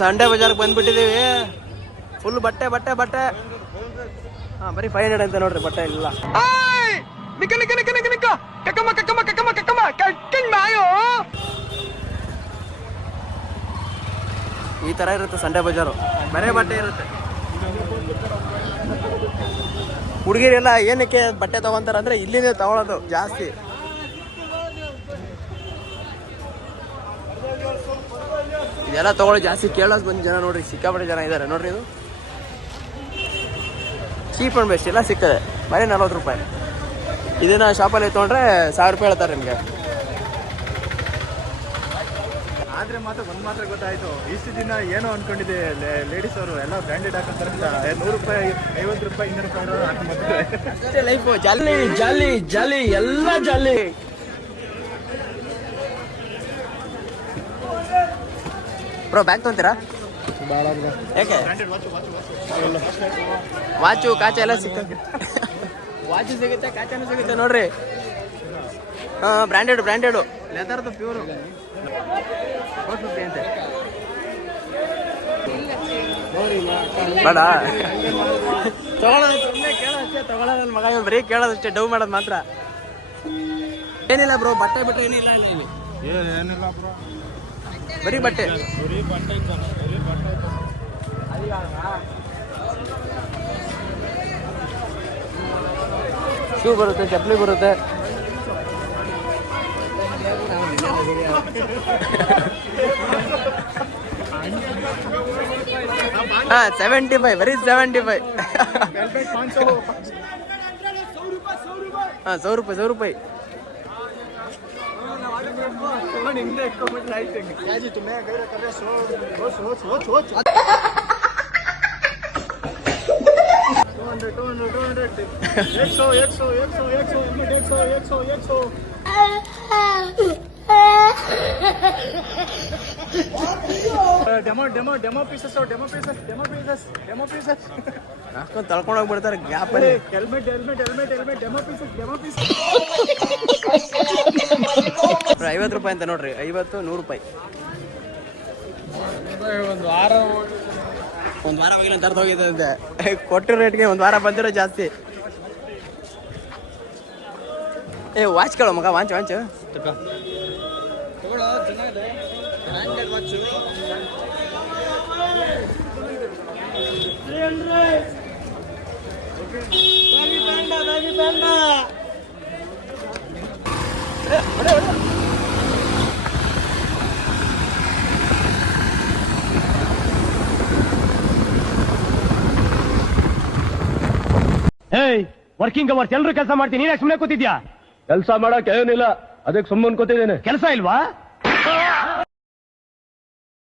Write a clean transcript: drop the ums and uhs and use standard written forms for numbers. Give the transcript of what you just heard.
Sunday ಬಜಾರ್ಗೆ ಬಂದ್ಬಿಟ್ಟಿದೀವಿ. Full ಬಟ್ಟೆ ಬಟ್ಟೆ ಬಟ್ಟೆ. ಹಾ ಬರೀ 500 ಅಂತ ನೋಡ್ರಿ ಬಟ್ಟೆ ಇಲ್ಲ. ಈ ತರ ಇರುತ್ತೆ ಸಂಡೆ ಬಜಾರು, ಬರೇ ಬಟ್ಟೆ ಇರುತ್ತೆ. ಹುಡುಗಿರೆಲ್ಲ ಏನಕ್ಕೆ ಬಟ್ಟೆ ತಗೊಂತಾರ ಅಂದ್ರೆ ಇಲ್ಲಿಂದ ತಗೊಳ್ಳೋದು ಜಾಸ್ತಿ. ಇದೆಲ್ಲ ತಗೊಳ್ಳೋ ಜಾಸ್ತಿ ಕೇಳೋದು ಬಂದು ಜನ ನೋಡ್ರಿ, ಸಿಕ್ಕಾಪಟ್ಟೆ ಜನ ಇದ್ದಾರೆ ನೋಡ್ರಿ. ಇದು ಚೀಪ್ ಅಂಡ್ ಬೆಸ್ಟ್ ಎಲ್ಲ ಸಿಗ್ತದೆ, ಬರೀ 40 ರೂಪಾಯಿ. ಇದನ್ನ ಶಾಪಲ್ಲಿ ತೊಗೊಂಡ್ರೆ 1000 ರೂಪಾಯಿ ಹೇಳ್ತಾರೆ ನಿಮಗೆ. ಆದ್ರೆ ಮಾತ್ರ ಗೊತ್ತಾಯ್ತು, ಇಷ್ಟು ದಿನ ಏನೋ ಅನ್ಕೊಂಡಿದ್ದೆ ಲೇಡೀಸ್ ಅವರು ಎಲ್ಲ ಬ್ರ್ಯಾಂಡೆಡ್ ಹಾಕೊಂತಾರೆ ಅಂತ. 100 ರೂಪಾಯಿ 50 ರೂಪಾಯಿ 200 ರೂಪಾಯಿ ಹಾಕೊಂಡ್ರೆ ಲೈಫ್ ಜಾಲಿ ಜಾಲಿ ಜಾಲಿ ಎಲ್ಲ ಜಾಲಿ. Bro bag ತೊಗೊಂತೀರಾ? ಯಾಕೆ? ವಾಚು ಕಾಚ ಎಲ್ಲ ಸಿಗ್ತದೆ. ವಾಚು ಸಿಗುತ್ತೆ, ಕಾಚನೂ ಸಿಗುತ್ತೆ ನೋಡ್ರಿ. ಹಾಂ ಬ್ರ್ಯಾಂಡೆಡ್ ಲೆದರ್ದು ಪ್ಯೂರು 40 ಅಂತೆ. ಬೇಡ ತಗೊಳ್ಳೋದು ಸುಮ್ಮನೆ ಕೇಳೋದಷ್ಟೇ, ತಗೊಳ್ಳೋದಲ್ಲ ಮಗ. ಬರೀ ಕೇಳೋದಷ್ಟೇ, ಡವ್ ಮಾಡೋದು ಮಾತ್ರ. ಏನಿಲ್ಲ ಬ್ರೋ, ಬಟ್ಟೆ ಬಿಟ್ಟರೆ ಏನಿಲ್ಲ ಇಲ್ಲ ಇಲ್ಲಿ. ಏನಿಲ್ಲ ಬ್ರೋ, ಬರೀ ಬಟ್ಟೆ. ಶೂ ಬರುತ್ತೆ, ಚಪ್ಪಲಿ ಬರುತ್ತೆ. ಹಾ 75, ಬರೀ 75. ಹಾ 100 ರೂಪಾಯಿ. ಡೆಮೋ ಪೀಸಸ್ ಹಾಕೊಂಡು ತಳ್ಕೊಂಡು ಹೋಗ್ಬಿಡ್ತಾರೆ ಗ್ಯಾಪಲ್ಲಿ. ಹೆಲ್ಮೆಟ್ ಡೆಮೋ ಪೀಸಸ್ 50 ರೂಪಾಯಿ ಅಂತ ನೋಡ್ರಿ. 50, 100 ರೂಪಾಯಿ. ಒಂದು ವಾರ ಹೋಗಿಲ್ಲ ತರ್ದು ಹೋಗಿದೆ. ಕೊಟ್ಟಿರೋ ರೇಟ್ಗೆ ಒಂದು ವಾರ ಬಂದಿರೋ ಜಾಸ್ತಿ. ವಾಚ್ ಕೇಳೋ ಮಗ, ವಾಚ್ ವರ್ಕಿಂಗ್ ಅವರ್ಸ್ ಎಲ್ಲರೂ ಕೆಲಸ ಮಾಡ್ತೀನಿ, ನೀನೇ ಸುಮ್ಮನೆ ಕೂತಿದ್ಯಾ? ಕೆಲಸ ಮಾಡಕ್ ಏನಿಲ್ಲ, ಅದಕ್ಕೆ ಸುಮ್ಮನೆ ಕೂತಿದ್ದೇನೆ. ಕೆಲಸ ಇಲ್ವಾ?